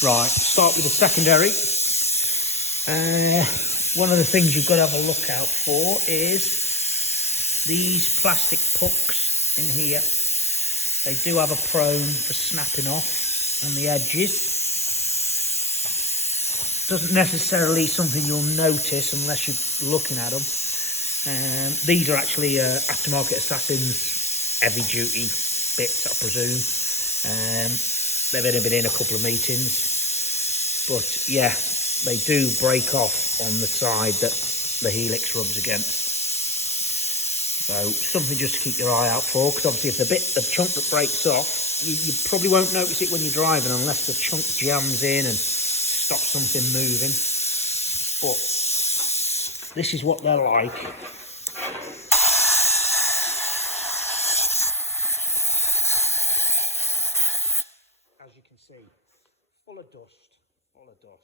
Right, start with the secondary. One of the things you've got to have a look out for is these plastic pucks in here. They do have a prone for snapping off on the edges. Doesn't necessarily something you'll notice unless you're looking at them. These are actually aftermarket Assassin's heavy duty bits, I presume. They've only been in a couple of meetings, but yeah, they do break off on the side that the helix rubs against. So something just to keep your eye out for, because obviously if the chunk that breaks off, you probably won't notice it when you're driving unless the chunk jams in and stops something moving. But this is what they're like. As you can see, full of dust, full of dust.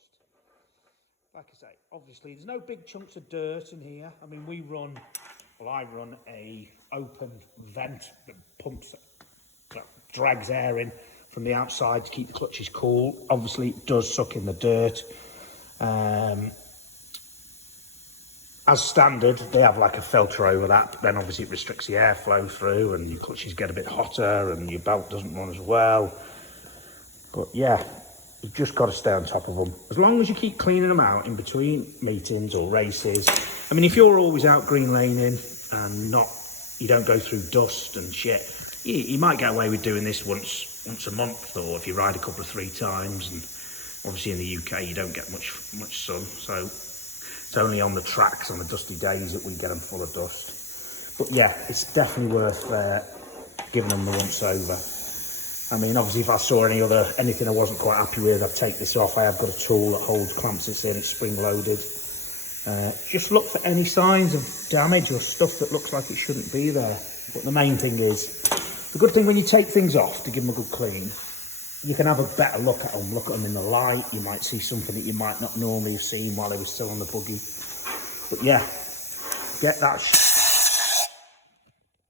Like I say, obviously there's no big chunks of dirt in here. I mean, I run a open vent that pumps, that drags air in from the outside to keep the clutches cool. Obviously it does suck in the dirt. As standard, they have like a filter over that, but then obviously it restricts the airflow through and your clutches get a bit hotter and your belt doesn't run as well. But yeah, you've just got to stay on top of them. As long as you keep cleaning them out in between meetings or races. I mean, if you're always out green laning and you don't go through dust and shit, you might get away with doing this once a month, or if you ride a couple of 3 times. And obviously in the UK you don't get much sun, so it's only on the tracks on the dusty days that we get them full of dust. But yeah, it's definitely worth giving them the once over. I mean, obviously if I saw anything I wasn't quite happy with, I'd take this off. I have got a tool that holds clamps this in, it's spring loaded. Just look for any signs of damage or stuff that looks like it shouldn't be there. But the main thing is, the good thing when you take things off to give them a good clean, you can have a better look at them in the light. You might see something that you might not normally have seen while they were still on the buggy. But yeah, get that shit